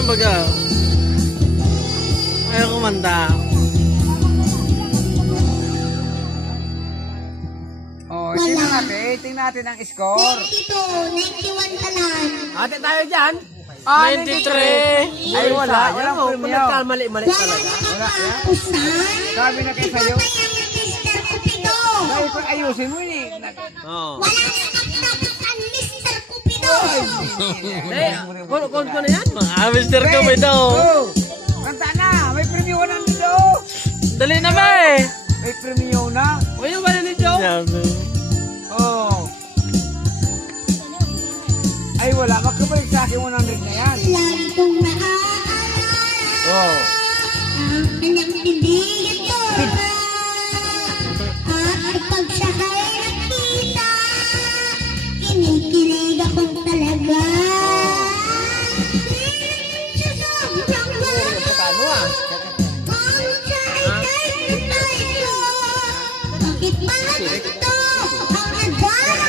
Ayan baga. Ayaw kumanta. Oh, tingnan natin ang score. 92, 91 ka lang. Ate tayo dyan. 93. Ay, wala. Walang premium. Nagkamali-mali Wala talaga. nakapapusan. Sabi na kayo sa'yo. Kaya Mr. Cupido. Ay, pag ayusin mo eh. Oo. Wala nakapapusan, Mr. Cupido. Kung na yan? Mr. Cupido. Oh, kanta na. May premium na nito. Dali na ba eh? May premium na. O yung ba ni Joe? Oh. Ay, wala. Magkabalik sa akin 100 na yan. Lagi kong naaalala Oh. ang kanyang pinigit ko. At kapag siya ay nakita, kinikilig akong talaga. Siya sobrang Paano ah? Bakit ba ito ang agad?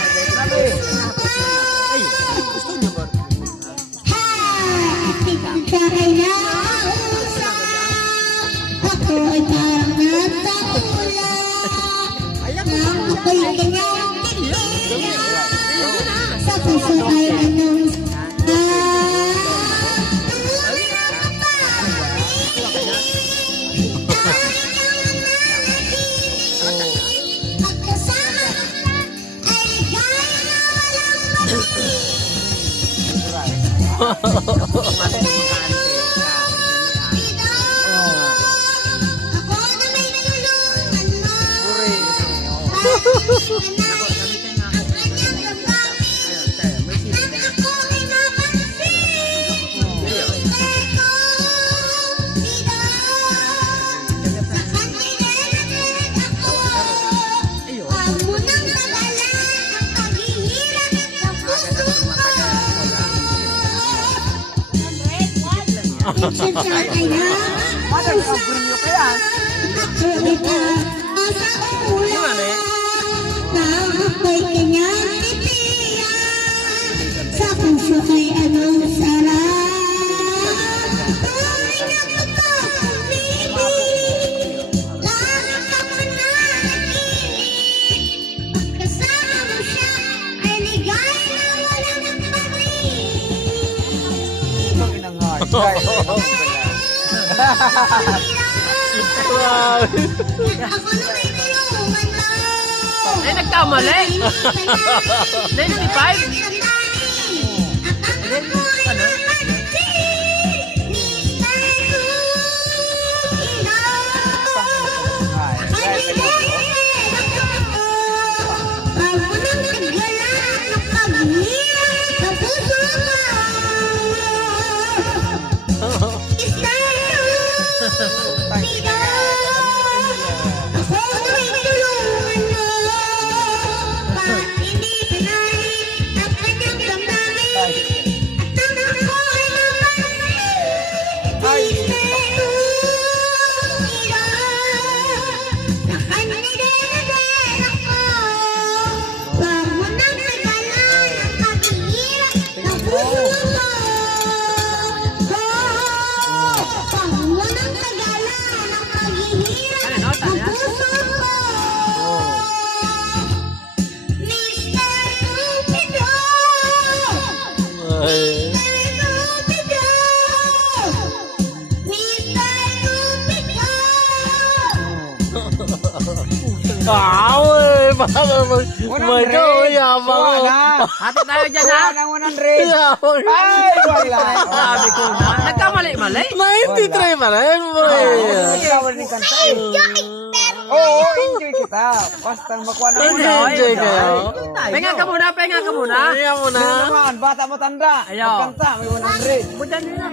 Gusto niyo ba? Ha! Ito ay nausap. Ako ay parang nasa ulap. Nang ako'y kanyang tinig. Sa puso ay anong ako na may nalulungan mo. Ang kanyang gagamit. Nang ako ay napansin. Eko, dito. Sa kanilin ako. Huwag mo nang tagalan ang paghihirap ng puso ko. Minsan sa kanya, Madal ang premium kaya. ako ito sa ulan. Nang ako'y kanyang titiyan. Sa puso ay anong sarap. Tunay na pagpapamibig. Langit ako na nakinig. Pagkasama mo siya ay ligay na walang pag-ibig. Ito inang hard. Guys, Ako na may tulungan mo. Ay, nagkamali. 95? Ay, my God, yabang. Hati tayo dyan ha. Ng 100. Yabang. Ay, wala. Sabi ko na. Nagkamali-mali? 93 pa rin, boy. Nagkawal ni kanta eh. Oo, enjoy kita. Basta makuha na muna. Enjoy kayo. Penga ka muna, penga ka muna. Sino naman, bata matanda. Ayaw. Magkanta, may 100.